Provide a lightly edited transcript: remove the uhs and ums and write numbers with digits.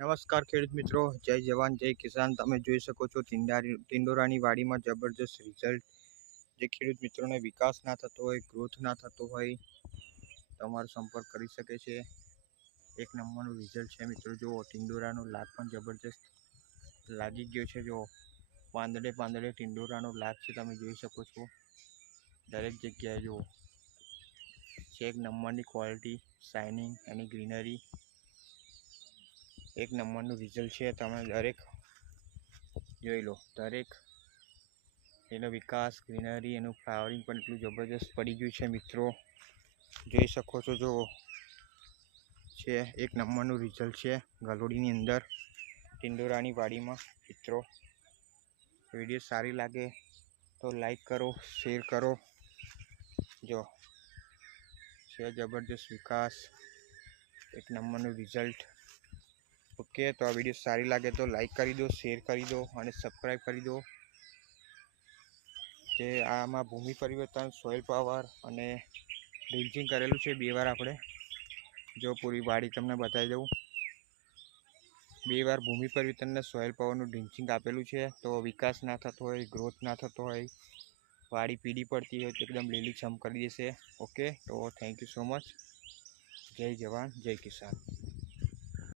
નમસ્કાર ખેડૂત મિત્રો, જય જવાન જય કિસાન। તમે જોઈ શકો છો ટિંડોરાની વાડીમાં જબરજસ્ત રિઝલ્ટ। જે ખેડૂત મિત્રોને વિકાસ ના થતો હોય, ગ્રોથ ના થતો હોય, તમારો સંપર્ક કરી શકે છે। એક નંબરનું રિઝલ્ટ છે મિત્રો। જુઓ ટિંડોરાનો લાગ પણ જબરજસ્ત લાગી ગયો છે। જો પાંદડે પાંદડે ટિંડોરાનો લાગ છે, તમે જોઈ શકો છો દરેક જગ્યાએ। જુઓ છે એક નંબરની ક્વોલિટી, શાઇનિંગ એની ગ્રીનરી એક નંબરનું રિઝલ્ટ છે। તમે દરેક જોઈ લો, દરેક એનો વિકાસ, ગ્રીનરી, એનું ફ્લાવરિંગ પણ એટલું જબરજસ્ત પડી ગયું છે મિત્રો। જોઈ શકો છો, જો છે એક નંબરનું રિઝલ્ટ છે ગલોડીની અંદર ટિંડોરાની વાડીમાં। મિત્રો વિડીયો સારી લાગે તો લાઈક કરો, શેર કરો। જો છે જબરજસ્ત વિકાસ, એક નંબરનું રિઝલ્ટ। ઓકે, તો આ વિડીયો સારી લાગે તો લાઈક કરી દો, શેર કરી દો અને સબસ્ક્રાઈબ કરી દો। જે આમાં ભૂમિ પરિવર્તન, સોઇલ પાવર અને ડ્રિંચિંગ કરેલું છે 2 વાર આપણે। જો પૂરી વાડી તમને બતાવી દઉં, 2 વાર ભૂમિ પરિવર્તન અને સોઇલ પાવરનું ડ્રિંચિંગ આપેલું છે। તો વિકાસ ના થતો હોય, ગ્રોથ ના થતો હોય, વાડી પીળી પડતી હોય તો એકદમ લીલીછમ કરી દેશે। ઓકે, તો થેન્ક યુ સો મચ। જય જવાન જય કિસાન।